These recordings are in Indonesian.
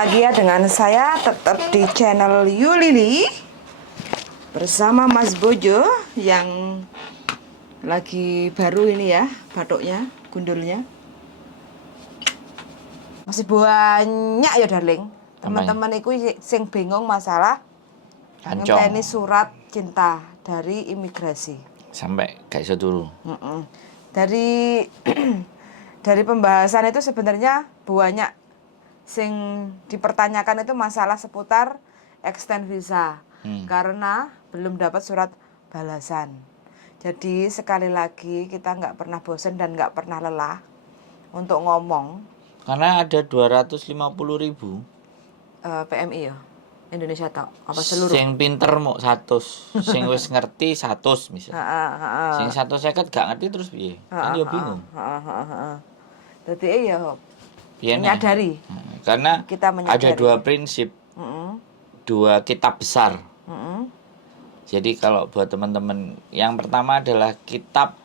lagi ya dengan saya tetap di channel Yulili bersama Mas Bojo yang lagi baru ini ya batuknya, gundulnya. Masih banyak ya darling. Teman-teman iku sing bingung masalah ngenteni surat cinta dari imigrasi. Sampai gak iso turu. Dari dari pembahasan itu sebenarnya banyak sing dipertanyakan itu masalah seputar extend visa karena belum dapat surat balasan. Jadi sekali lagi kita nggak pernah bosan dan nggak pernah lelah untuk ngomong. Karena ada 250.000 PMI ya Indonesia tau apa seluruh. sing pinter mau 100, sing wis ngerti 100 misal. Sing 150 gak ngerti terus piye? Kan yo bingung. Jadi ya Menyadari. Karena kita ada dua prinsip, dua kitab besar. Jadi kalau buat teman-teman, yang pertama adalah kitab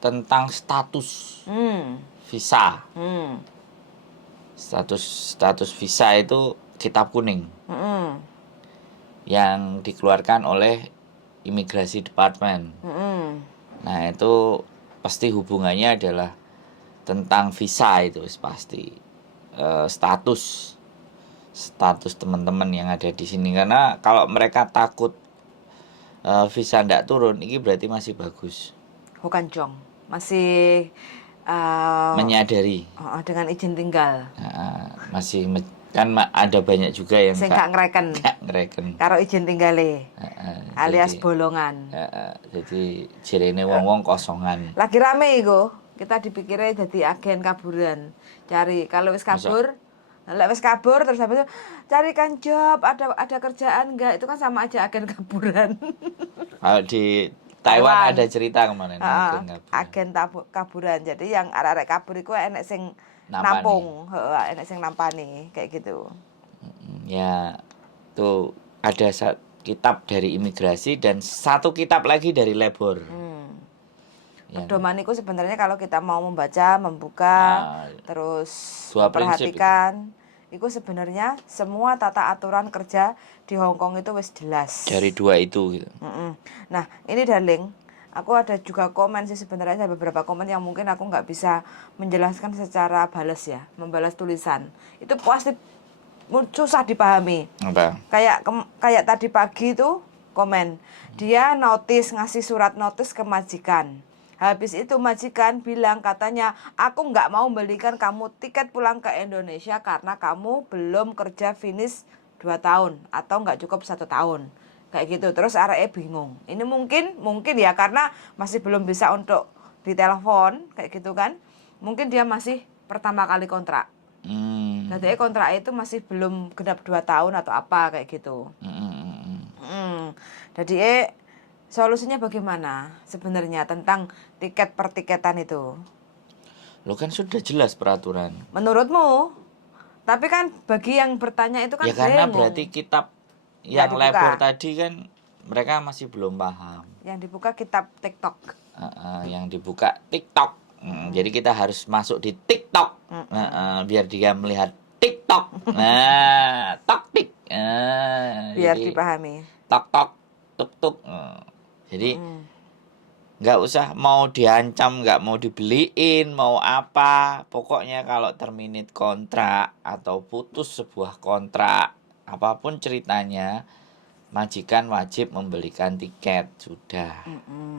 tentang status visa. Status visa itu kitab kuning yang dikeluarkan oleh Imigrasi Department. Nah itu pasti hubungannya adalah tentang visa itu pasti status teman-teman yang ada di sini, karena kalau mereka takut visa ndak turun, ini berarti masih bagus. Bukan jong, masih menyadari dengan izin tinggal. Masih kan ada banyak juga yang gak ngereken karo izin tinggale alias jadi, bolongan. Jadi jirene wong-wong kosongan. Lagi rame iku, kita dipikirnya jadi agen kaburan. Cari kalau wis kabur, wis kabur terus habis itu carikan job, ada kerjaan enggak, itu kan sama aja agen kaburan. Kalau di Taiwan ada cerita kemarin agen kaburan. Jadi yang arek-arek kabur iku enek sing nampung, enek sing nampani kayak gitu. Ya, tuh ada kitab dari imigrasi dan satu kitab lagi dari labor. Pedoman itu sebenarnya kalau kita mau membaca, membuka, terus memperhatikan, itu sebenarnya semua tata aturan kerja di Hong Kong itu wis jelas. Dari dua itu gitu. Nah, ini darling, aku ada juga komen sih sebenarnya, ada beberapa komen yang mungkin aku nggak bisa menjelaskan secara balas ya, membalas tulisan. Itu pasti susah dipahami. Apa? Kayak tadi pagi itu komen, dia ngasih surat notis ke majikan. Habis itu majikan bilang katanya, aku nggak mau belikan kamu tiket pulang ke Indonesia karena kamu belum kerja finish 2 tahun atau nggak cukup 1 tahun. Kayak gitu. Terus arahnya bingung. Ini mungkin ya karena masih belum bisa untuk ditelepon kayak gitu kan. Mungkin dia masih pertama kali kontrak. Jadi kontrak itu masih belum genap 2 tahun atau apa kayak gitu. Jadi solusinya bagaimana sebenarnya tentang tiket pertiketan itu? Lo kan sudah jelas peraturan. Menurutmu? Tapi kan bagi yang bertanya itu kan ya karena berarti kitab yang labor tadi kan mereka masih belum paham. Yang dibuka kitab TikTok. Yang dibuka TikTok. Jadi kita harus masuk di TikTok. Biar dia melihat TikTok. Nah, tok-tik. Biar jadi, dipahami. Tok-tok, tuk-tuk. Jadi nggak usah mau diancam, nggak mau dibeliin, mau apa. Pokoknya kalau terminate kontrak atau putus sebuah kontrak, apapun ceritanya, majikan wajib membelikan tiket. Sudah.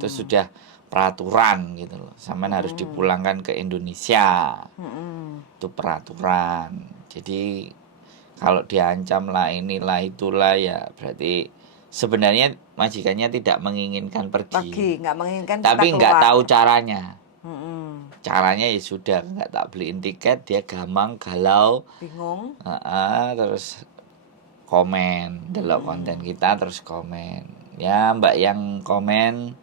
Itu sudah peraturan gitu loh. Sampean harus dipulangkan ke Indonesia. Itu peraturan. Jadi kalau diancam lah inilah itulah ya berarti sebenarnya majikannya tidak menginginkan pergi. Nggak menginginkan. Tapi nggak tahu caranya. Caranya ya sudah nggak tak beliin tiket, dia gampang galau, bingung. Terus komen, delok konten kita terus komen. Ya Mbak yang komen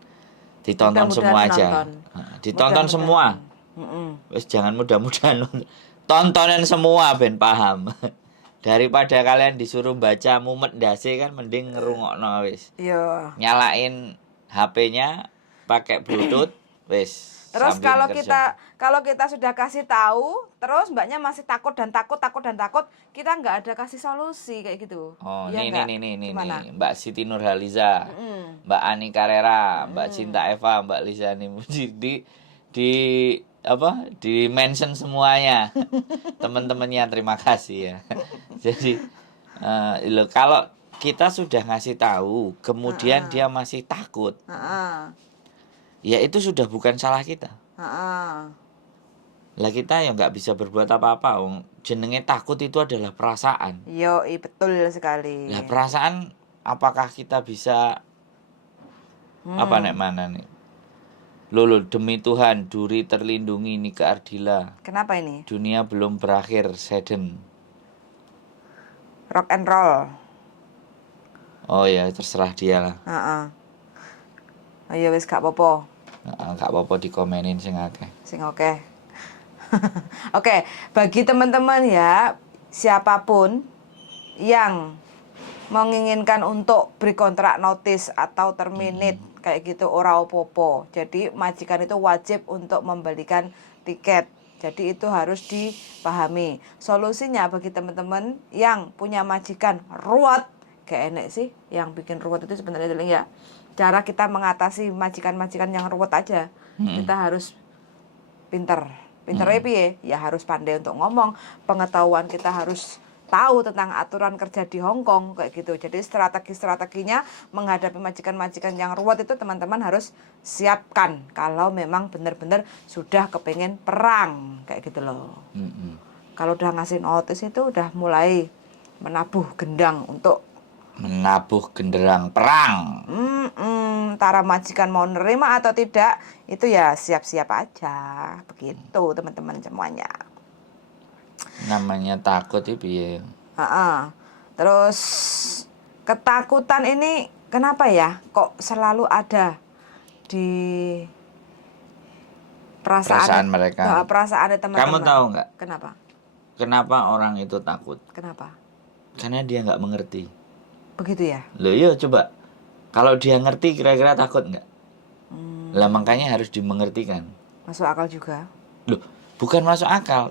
ditonton semua aja. Ditonton semua. Wes jangan mudah-mudahan tontonan semua ben paham. Daripada kalian disuruh baca mumet ndase kan mending ngerungokno wis. Iya. Nyalain HP-nya pakai Bluetooth wis. Terus sambil kerja. kalau kita sudah kasih tahu, terus mbaknya masih takut dan takut, kita nggak ada kasih solusi kayak gitu. Oh, Iya nih nggak? nih, Gimana? Mbak Siti Nurhaliza, Mm-mm. Mbak Ani Carrera, Mbak Mm-mm. Cinta Eva, Mbak Lisa Nimuji di apa? Di mention semuanya. Teman-temannya terima kasih ya. Jadi loh, kalau kita sudah ngasih tahu, kemudian Heeh. dia masih takut, Heeh. ya itu sudah bukan salah kita. Heeh. Lah kita ya nggak bisa berbuat apa-apa. Jenenge takut itu adalah perasaan. Yoi, betul sekali. Lah perasaan apakah kita bisa apa nek Hmm. mana nih? Lolo demi Tuhan, duri terlindungi Nika Ardila. Kenapa ini? Dunia belum berakhir, Seden. Rock and roll. Oh ya, terserah dia lah. Heeh. Ayo wis gak apa-apa. Nggak apa-apa dikomenin sing akeh. Sing oke. Oke, bagi teman-teman ya, siapapun yang menginginkan untuk beri kontrak notice atau terminate kayak gitu ora opo-opo. Jadi majikan itu wajib untuk membelikan tiket. Jadi itu harus dipahami. Solusinya bagi teman-teman yang punya majikan ruwet, kayak enek sih yang bikin ruwet itu sebenarnya ya. Cara kita mengatasi majikan-majikan yang ruwet aja. Kita harus pinter. Pinternya piye? Ya harus pandai untuk ngomong. Pengetahuan kita harus tahu tentang aturan kerja di Hong Kong kayak gitu. Jadi strategi-strateginya menghadapi majikan-majikan yang ruwet itu teman-teman harus siapkan kalau memang benar-benar sudah kepengen perang kayak gitu loh. Kalau udah ngasih notice itu udah mulai menabuh gendang untuk Menabuh genderang perang. Antara majikan mau nerima atau tidak itu ya siap-siap aja begitu teman-teman semuanya. Namanya takut itu ya. Terus ketakutan ini kenapa ya kok selalu ada di Perasaan mereka. perasaan teman-teman. Kamu tahu nggak Kenapa? kenapa orang itu takut? Kenapa? Karena dia nggak mengerti. Begitu ya? Loh iya coba. Kalau dia ngerti kira-kira takut nggak? Lah makanya harus dimengertikan. Masuk akal juga. Loh, bukan masuk akal.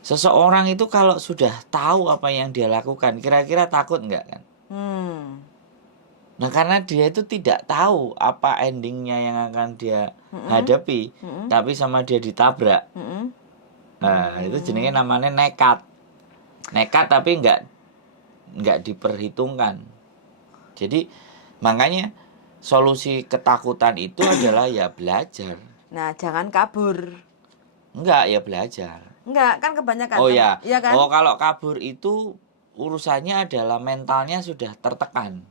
Seseorang itu kalau sudah tahu apa yang dia lakukan, kira-kira takut nggak kan? Nah karena dia itu tidak tahu apa endingnya yang akan dia hadapi, tapi sama dia ditabrak. Nah itu jenenge namanya nekat. Nekat tapi nggak diperhitungkan. Jadi makanya solusi ketakutan itu adalah ya belajar. Nah, jangan kabur. Enggak, ya belajar. Enggak, kan kebanyakan. Oh ya. Iya kan? Oh kalau kabur itu urusannya adalah mentalnya sudah tertekan.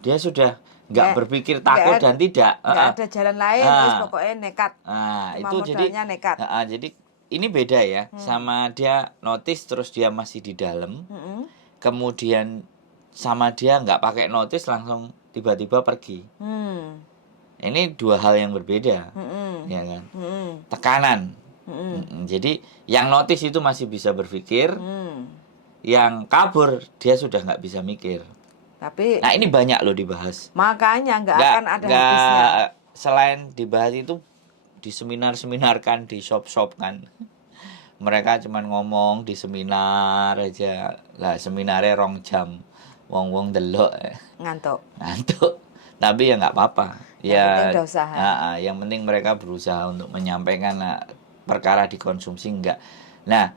Dia sudah nggak berpikir takut dan tidak. Nggak ada jalan lain, terus pokoknya nekat. Nah, Cuma itu modalnya nekat. jadi ini beda ya sama dia notice terus dia masih di dalam. Kemudian sama dia nggak pakai notice langsung tiba-tiba pergi. Ini dua hal yang berbeda, ya kan? Tekanan. Jadi yang notice itu masih bisa berpikir, yang kabur dia sudah nggak bisa mikir. Tapi nah ini banyak loh dibahas. Makanya nggak akan ada habisnya. Selain dibahas itu di seminar-seminar kan, di shop-shop kan. Mereka cuman ngomong di seminar aja. Lah seminarnya 2 jam. Wong-wong delok. Ngantuk. Tapi ya nggak apa-apa. Yang penting usaha. Yang penting mereka berusaha untuk menyampaikan perkara dikonsumsi enggak. Nah,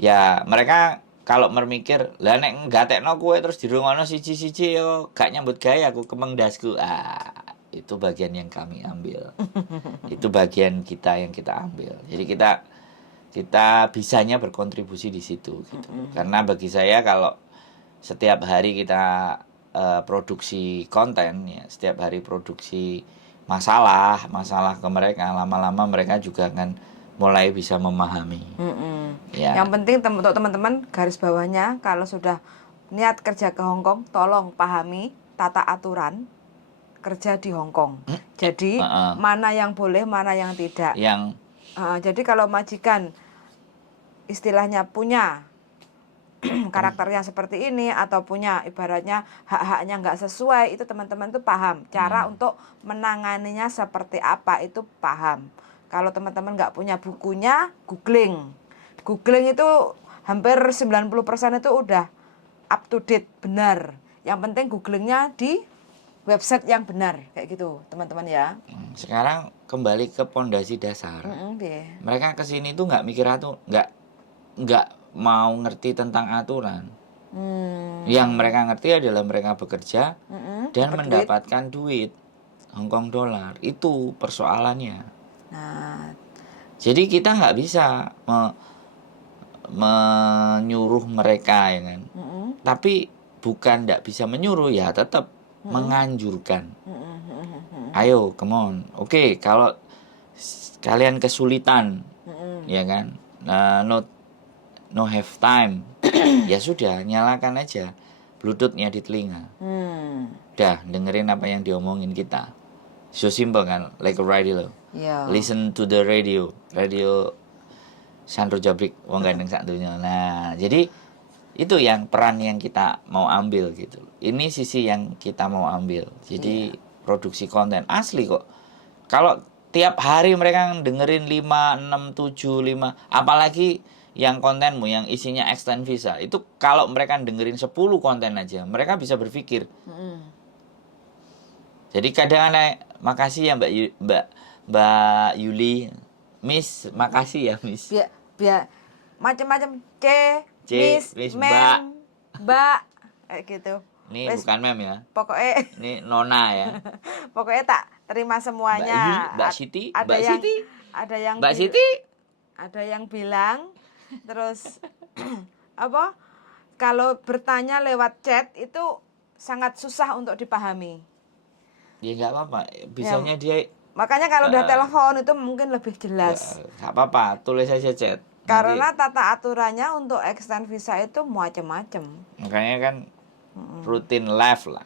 ya mereka kalau berpikir, lah nek nggatekno kowe terus dirungono siji-siji yo gak nyambut gawe aku kemeng dasku. Itu bagian yang kami ambil. Itu bagian kita yang kita ambil. Jadi kita bisanya berkontribusi di situ gitu. Karena bagi saya kalau setiap hari kita produksi konten ya, setiap hari produksi masalah ke mereka, lama-lama mereka juga akan mulai bisa memahami. Ya. Yang penting untuk teman-teman garis bawahnya kalau sudah niat kerja ke Hong Kong, tolong pahami tata aturan kerja di Hong Kong. Jadi mana yang boleh, mana yang tidak. Jadi kalau majikan istilahnya punya karakternya seperti ini atau punya ibaratnya hak-haknya nggak sesuai, itu teman-teman tuh paham cara untuk menanganinya seperti apa, itu paham. Kalau teman-teman nggak punya bukunya, googling itu hampir 90% itu udah up to date, benar. Yang penting googlingnya di website yang benar, kayak gitu teman-teman ya. Sekarang kembali ke pondasi dasar. Piye. Mereka kesini tuh nggak mikir nggak mau ngerti tentang aturan. Yang mereka ngerti adalah mereka bekerja dan Dapat duit. mendapatkan duit Hongkong dolar. Itu persoalannya. Nah, Jadi kita nggak bisa menyuruh mereka ya kan. Tapi bukan nggak bisa menyuruh, ya tetap menganjurkan. Ayo, come on. Oke, kalau kalian kesulitan, ya kan, no have time, ya sudah, nyalakan aja Bluetoothnya di telinga. Dah, dengerin apa yang diomongin kita. So simple kan, like a radio. iya. Listen to the radio Sandro Jabrik wong gandeng sak donya. Nah, jadi itu yang peran yang kita mau ambil gitu. Ini sisi yang kita mau ambil. Jadi produksi konten asli kok. Kalau tiap hari mereka dengerin 5, 6, 7, 5, apalagi yang kontenmu yang isinya extend visa, itu kalau mereka dengerin 10 konten aja, mereka bisa berpikir. Jadi kadang aneh, makasih ya Mbak Yuli, Miss, makasih ya Miss. Biar macam-macam C, Miss, Miss, Mem, Mbak, kayak gitu. Ini Wes, bukan mem ya, pokoknya ini Nona ya. pokoknya tak terima semuanya. Mbak Siti, Ada Mbak yang Siti, ada yang Mbak Siti. ada yang bilang terus apa? Kalau bertanya lewat chat itu sangat susah untuk dipahami. Ya nggak apa-apa, bisanya dia Makanya kalau udah telepon itu mungkin lebih jelas. nggak apa-apa, tulis aja chat. Karena tata aturannya untuk extend visa itu macam-macam. Makanya kan rutin live lah.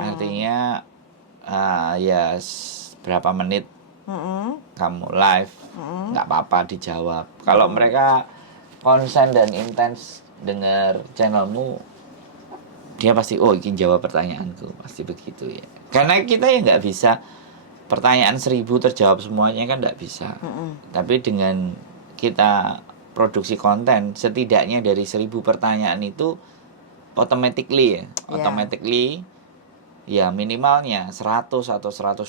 Artinya ya berapa menit kamu live, nggak apa-apa dijawab. Kalau mereka konsen dan intens dengar channelmu, dia pasti ini jawab pertanyaanku, pasti begitu ya. Karena kita ya nggak bisa pertanyaan 1000 terjawab semuanya kan nggak bisa. Tapi dengan kita produksi konten, setidaknya dari 1000 pertanyaan itu automatically ya minimalnya 100 atau 125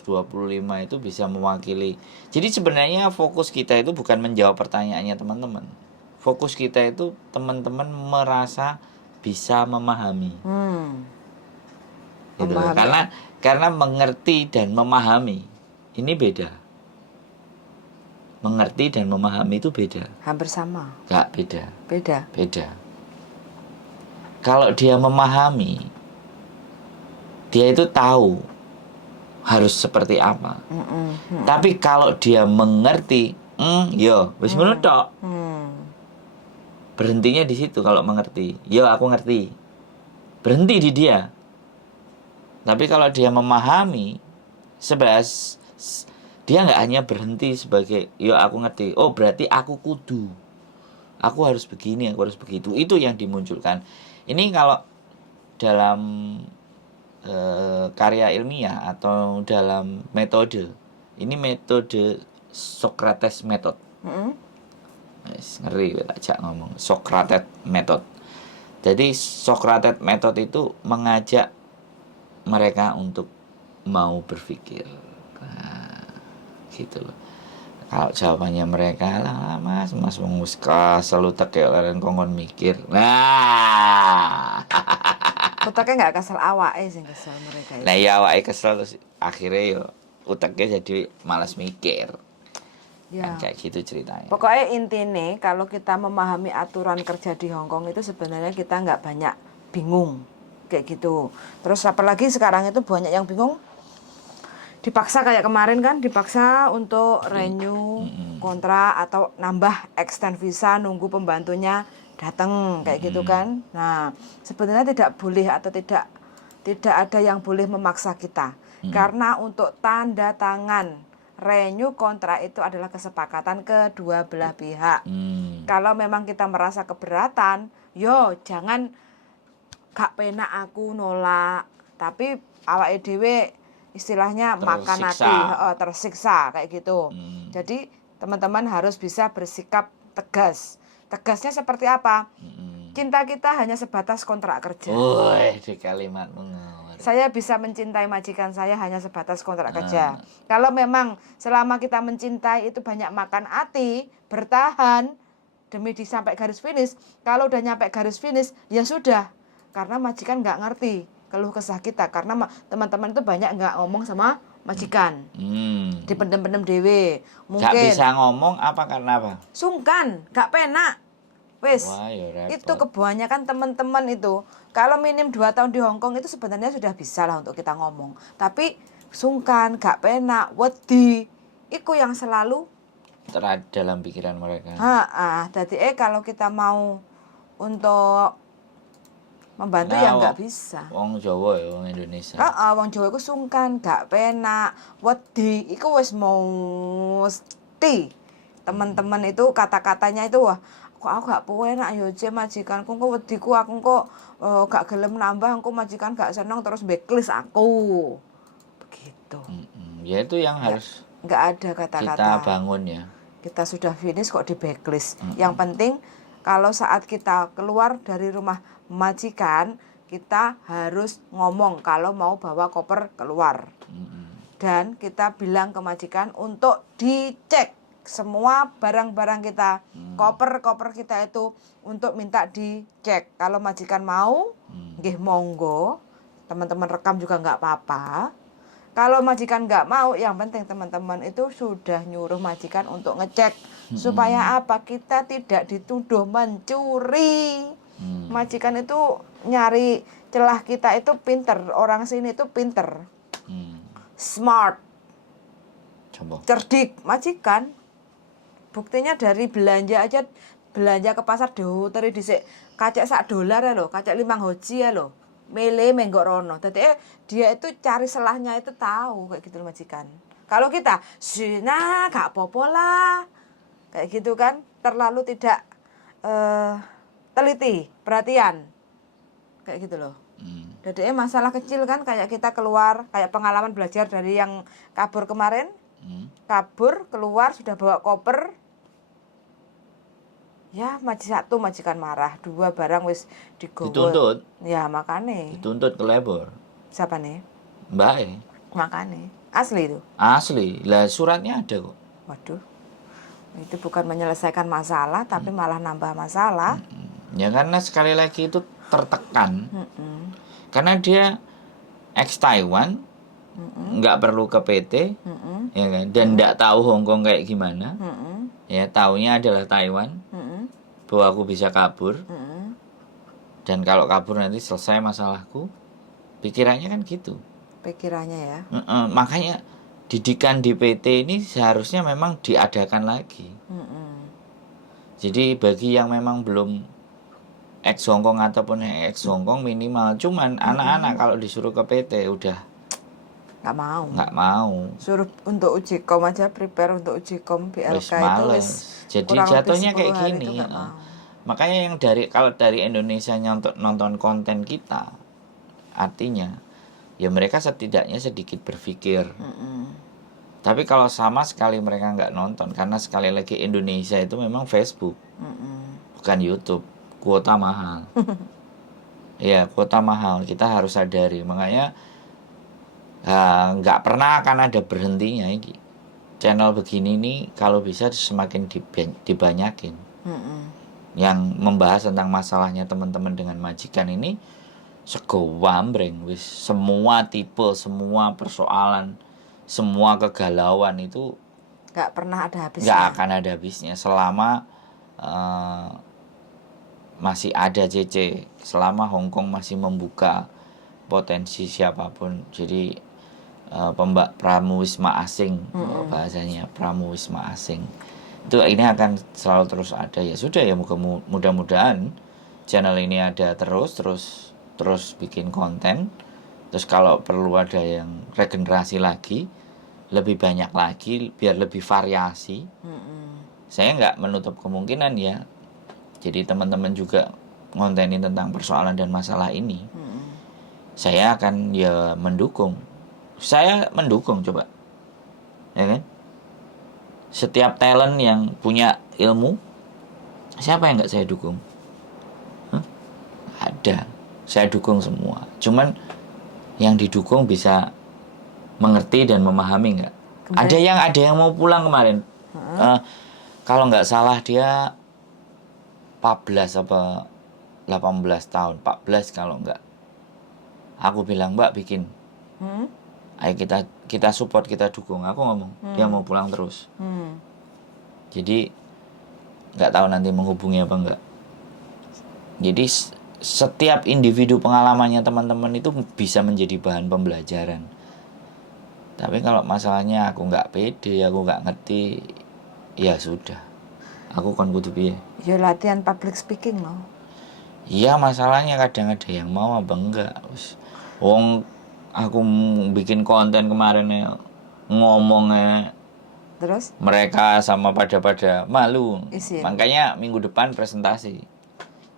itu bisa mewakili. Jadi sebenarnya fokus kita itu bukan menjawab pertanyaannya teman-teman. Fokus kita itu teman-teman merasa bisa memahami. Gitu. Karena mengerti dan memahami ini beda. Mengerti dan memahami itu beda. Hampir sama. Enggak, beda. Beda. Kalau dia memahami, dia itu tahu harus seperti apa. Tapi kalau dia mengerti, wis ngono tok. Berhentinya di situ kalau mengerti. Aku ngerti. Berhenti di dia. Tapi kalau dia memahami, dia nggak hanya berhenti sebagai aku ngerti. Oh, berarti aku kudu. Aku harus begini, aku harus begitu. Itu yang dimunculkan. Ini kalau dalam karya ilmiah atau dalam metode. Ini metode Socrates method. Ngeri tak jak ngomong Socrates method. Jadi Socrates method itu mengajak mereka untuk mau berpikir. Nah, gitu loh. Kalau jawabannya mereka lah mas selalu teke leren kongkon mikir. Nah, Utaknya nggak kesel awake sing kesel mereka itu. Nah ya awake kesel terus akhirnya yo uteknya jadi malas mikir. Ya. Kan kayak gitu ceritanya. Pokoknya intinya kalau kita memahami aturan kerja di Hongkong itu sebenarnya kita nggak banyak bingung kayak gitu. Terus apalagi sekarang itu banyak yang bingung. Dipaksa kayak kemarin kan, dipaksa untuk renew kontrak atau nambah extend visa, nunggu pembantunya datang kayak gitu kan. Nah, sebenarnya tidak boleh atau tidak ada yang boleh memaksa kita. Karena untuk tanda tangan renew kontrak itu adalah kesepakatan kedua belah pihak. Kalau memang kita merasa keberatan, yo jangan gak penak aku nolak, tapi awake dhewe istilahnya makan Tersiksa. hati, tersiksa kayak gitu. Hmm. Jadi teman-teman harus bisa bersikap tegas. Tegasnya seperti apa? Cinta kita hanya sebatas kontrak kerja. Woi, di kalimatmu ngawur. Saya bisa mencintai majikan saya hanya sebatas kontrak Ah. kerja. Kalau memang selama kita mencintai itu banyak makan hati, bertahan demi sampai garis finish. Kalau udah nyampe garis finish, ya sudah. Karena majikan nggak ngerti keluh kesah kita. Karena teman-teman itu banyak nggak ngomong sama majikan. Dipendem-pendem dewe. Gak Mungkin bisa ngomong apa karena apa? sungkan, nggak penak. Wis, Wah, ya repot. itu kebanyakan teman-teman itu kalau minim 2 tahun di Hong Kong itu sebenarnya sudah bisa lah untuk kita ngomong, tapi sungkan, gak penak, wedi, itu yang selalu Terada dalam pikiran mereka. jadi kalau kita mau untuk membantu ya nggak bisa. Wong Jawa ya, wong Indonesia. Wong Jawa itu sungkan, gak penak, wedi, itu wis mesti teman-teman itu kata-katanya itu wah kok aku gak enak yo je majikanku kok wediku aku kok gak gelem nambah aku majikan gak seneng terus backlist aku begitu. Ya itu yang harus nggak ada kata-kata kita bangun ya. Kita sudah finish kok di backlist. Yang penting kalau saat kita keluar dari rumah majikan kita harus ngomong kalau mau bawa koper keluar. Dan kita bilang ke majikan untuk dicek semua barang-barang kita, koper-koper kita itu untuk minta dicek. Kalau majikan mau, nggih monggo, teman-teman rekam juga nggak apa-apa. Kalau majikan nggak mau, yang penting teman-teman itu sudah nyuruh majikan untuk ngecek. Supaya apa? Kita tidak dituduh mencuri. Majikan itu nyari celah kita itu pinter. Orang sini itu pinter. Smart. Coba. Cerdik. Majikan. Buktinya dari belanja aja, belanja ke pasar diuteri dhisik kacek $1 ya lho, kacek 5 hoji ya lho. Mele menggok rono. Dadi dia itu cari selahnya itu tahu kayak gitu majikan. Kalau kita, "Sina, gak apa-apa lah." Kayak gitu kan, terlalu tidak teliti, perhatian. Kayak gitu loh. Jadi masalah kecil kan kayak kita keluar, kayak pengalaman belajar dari yang kabur kemarin. Kabur, keluar, sudah bawa koper. Ya, satu majikan marah, 2 barang wis digowo. Dituntut. Ya, makane. Dituntut ke labor. Siapa nih? Mbak Makane. Asli itu. Asli. Lah suratnya ada kok. Waduh. Itu bukan menyelesaikan masalah, tapi malah nambah masalah. Ya karena sekali lagi itu tertekan. Karena dia ex Taiwan, nggak perlu ke PT, ya kan? Dan nggak tahu Hong Kong kayak gimana. Ya taunya adalah Taiwan. Bahwa aku bisa kabur. Dan kalau kabur nanti selesai masalahku. Pikirannya kan gitu. Pikirannya ya. Makanya didikan di PT ini seharusnya memang diadakan lagi. Jadi bagi yang memang belum ex Hongkong ataupun yang ex Hongkong minimal, cuman anak-anak kalau disuruh ke PT udah nggak mau. Suruh untuk uji kom aja, prepare untuk uji kom BLK itu wis jadi jatuhnya kayak gini. Makanya yang kalau dari Indonesia nonton konten kita, artinya ya mereka setidaknya sedikit berpikir. Tapi kalau sama sekali mereka nggak nonton, karena sekali lagi Indonesia itu memang Facebook, bukan YouTube. Kuota mahal. Ya, kuota mahal. Kita harus sadari. Makanya nggak pernah akan ada berhentinya ini. Channel begini nih kalau bisa semakin dibanyakin. Yang membahas tentang masalahnya teman-teman dengan majikan ini segowambreng wis, semua tipe, semua persoalan, semua kegalauan itu nggak pernah ada habisnya. Nggak akan ada habisnya selama masih ada CC, selama Hong Kong masih membuka potensi siapapun. Jadi pramuwisma asing, bahasanya pramuwisma asing itu ini akan selalu terus ada. Ya sudah ya, mudah-mudahan channel ini ada terus bikin konten. Terus kalau perlu ada yang regenerasi lagi, lebih banyak lagi biar lebih variasi. Saya nggak menutup kemungkinan ya. Jadi teman-teman juga ngontenin tentang persoalan dan masalah ini, saya akan ya mendukung. Saya mendukung coba, ya kan? Setiap talent yang punya ilmu, siapa yang nggak saya dukung? Hah? Ada, saya dukung semua. Cuman yang didukung bisa mengerti dan memahami nggak? Ada yang mau pulang kemarin. Kalau nggak salah dia 14 apa 18 tahun, 14 kalau nggak. Aku bilang, Mbak bikin. Ayo kita support, kita dukung. Aku ngomong, dia mau pulang terus. Jadi nggak tahu nanti menghubungi apa enggak. Jadi setiap individu pengalamannya teman-teman itu bisa menjadi bahan pembelajaran. Tapi kalau masalahnya aku nggak pede, aku nggak ngerti, ya sudah. Aku kan kudu piye. Ya latihan public speaking mau. Iya, masalahnya kadang ada yang mau apa enggak. Wong aku bikin konten kemarin ya, ngomongnya Terus mereka sama pada malu. Izin. Makanya minggu depan presentasi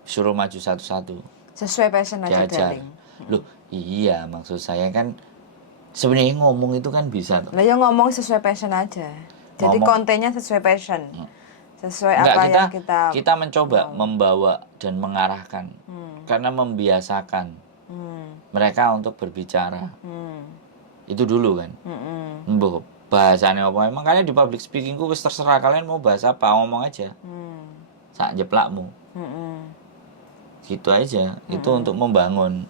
suruh maju satu-satu sesuai passion aja diajar. darling. Loh iya, maksud saya kan sebenarnya ngomong itu kan bisa tuh. Lah ya ngomong sesuai passion aja. Jadi Ngomong. kontennya sesuai passion. Sesuai Enggak, apa yang kita mencoba membawa dan mengarahkan. Karena membiasakan mereka untuk berbicara. Itu dulu kan. Mbah bahasanya apa emang kalian di public speakingku wis terserah kalian mau bahas apa, ngomong aja. Sak jeplakmu. Gitu aja. Itu untuk membangun.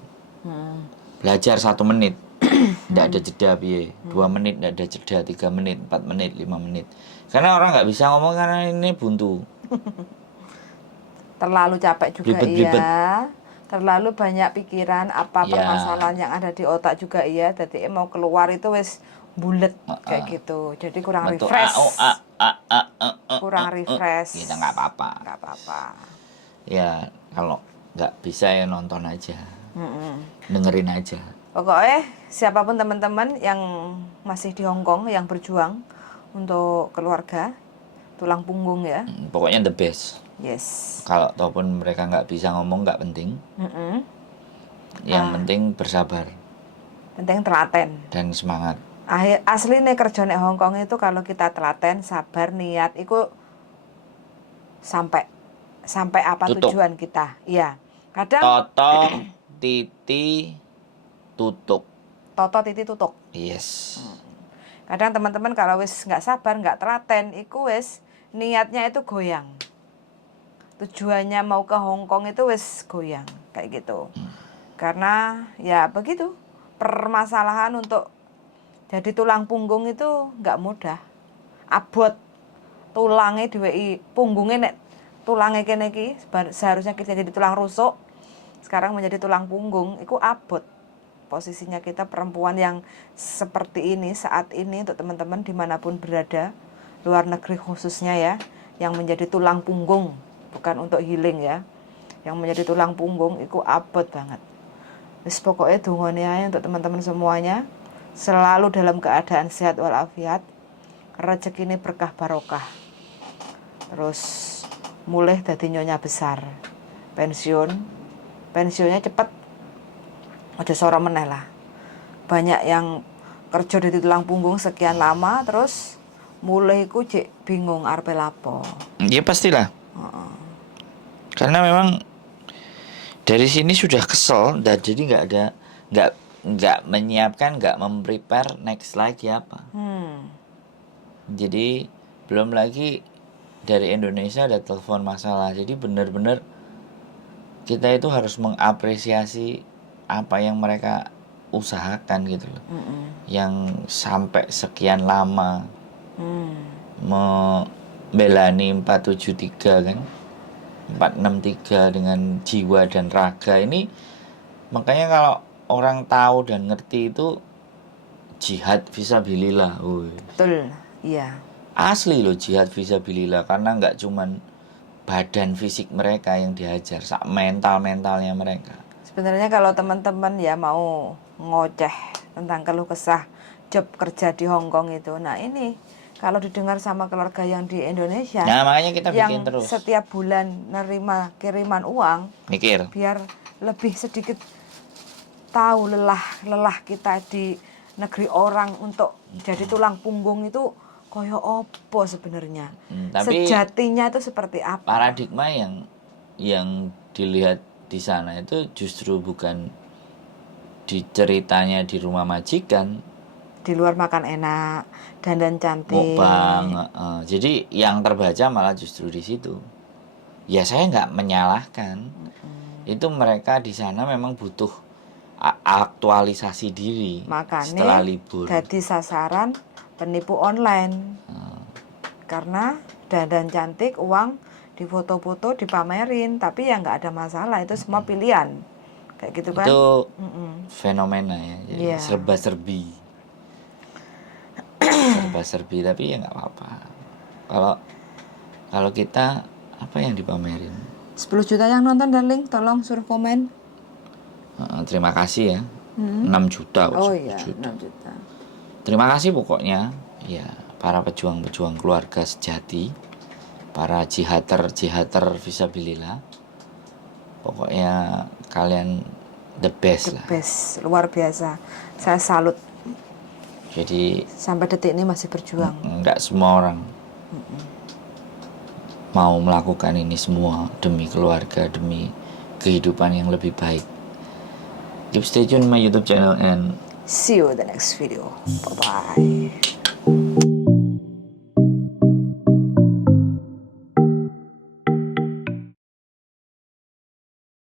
Belajar 1 menit. Tidak ada jeda piye. 2 menit tidak ada jeda, 3 menit, 4 menit, 5 menit. Karena orang nggak bisa ngomong karena ini buntu. terlalu capek juga Blibet-blibet. iya. Terlalu banyak pikiran apa Ya. permasalahan yang ada di otak juga iya. Jadi mau keluar itu wis bulet kayak gitu. Jadi kurang Betul. refresh. Kurang refresh. Kita nggak apa-apa. Nggak apa-apa. Ya kalau nggak bisa ya nonton aja. Dengerin aja. Pokoknya siapapun teman-teman yang masih di Hong Kong yang berjuang untuk keluarga, tulang punggung ya. Pokoknya the best. Yes. Kalau ataupun mereka nggak bisa ngomong nggak penting. Yang penting bersabar Penting telaten. dan semangat. Asli nih kerja nih Hong Kong itu kalau kita telaten, sabar, niat, itu sampai apa Tutup. tujuan kita. Iya. Kadang Toto titi tutup. toto titik tutup. Yes. Kadang teman-teman kalau wis nggak sabar, nggak telaten, iku wis niatnya itu goyang. Tujuannya mau ke Hong Kong itu wis goyang kayak gitu. Karena ya begitu, permasalahan untuk jadi tulang punggung itu nggak mudah. Abot tulangnya diweki punggungnya nek tulangnya kene iki seharusnya kita jadi tulang rusuk, sekarang menjadi tulang punggung, itu abot. Posisinya kita perempuan yang seperti ini saat ini untuk teman-teman dimanapun berada, luar negeri khususnya ya, yang menjadi tulang punggung, bukan untuk healing ya, yang menjadi tulang punggung itu abot banget. Wis pokoknya dungane ae untuk teman-teman semuanya selalu dalam keadaan sehat walafiat, rezeki ini berkah barokah, terus mulai dadi nyonya besar, pensiunnya cepet, aja soro meneh lah. Banyak yang kerja di tulang punggung sekian lama terus mulai ku cek bingung arep lapo. Ya pastilah. Karena memang dari sini sudah kesel dan jadi nggak menyiapkan, nggak memprepare next lagi apa. Jadi belum lagi dari Indonesia ada telepon masalah. Jadi benar-benar kita itu harus mengapresiasi apa yang mereka usahakan gitu loh. Yang sampai sekian lama membelani 473 kan. 463 dengan jiwa dan raga ini. Makanya kalau orang tahu dan ngerti itu jihad fisabilillah. Betul, iya. Asli loh jihad fisabilillah, karena nggak cuman badan fisik mereka yang dihajar, sak mentalnya mereka. Sebenarnya kalau teman-teman ya mau ngoceh tentang keluh kesah job kerja di Hong Kong itu, nah ini kalau didengar sama keluarga yang di Indonesia, Nah, makanya kita bikin yang terus. setiap bulan nerima kiriman uang, Mikir. biar lebih sedikit tahu lelah kita di negeri orang untuk jadi tulang punggung itu koyo opo sebenarnya. Tapi Sejatinya itu seperti apa? paradigma yang dilihat di sana itu justru bukan di ceritanya di rumah majikan, Di luar makan enak, dandan cantik. mukbang. Jadi yang terbaca malah justru di situ. Ya saya nggak menyalahkan. Itu mereka di sana memang butuh aktualisasi diri setelah Makanya libur. jadi sasaran penipu online. Karena dandan cantik, uang difoto-foto, dipamerin, tapi ya nggak ada masalah, itu semua pilihan. Kayak gitu kan? Itu fenomena ya, jadi Iya. serba-serbi. Serba-serbi, tapi ya nggak apa-apa. Kalau kita apa yang dipamerin? 10 juta yang nonton darling, tolong suruh komen. Terima kasih ya. 6 juta. Oh 10 iya, juta. 6 juta. Terima kasih pokoknya ya para pejuang-pejuang keluarga sejati, para jihater fisabilillah. Pokoknya kalian the best lah. Best, luar biasa. Saya salut. Jadi Sampai detik ini masih berjuang. nggak semua orang mau melakukan ini semua demi keluarga, demi kehidupan yang lebih baik. Keep stay tune my YouTube channel and See you in the next video. Bye-bye.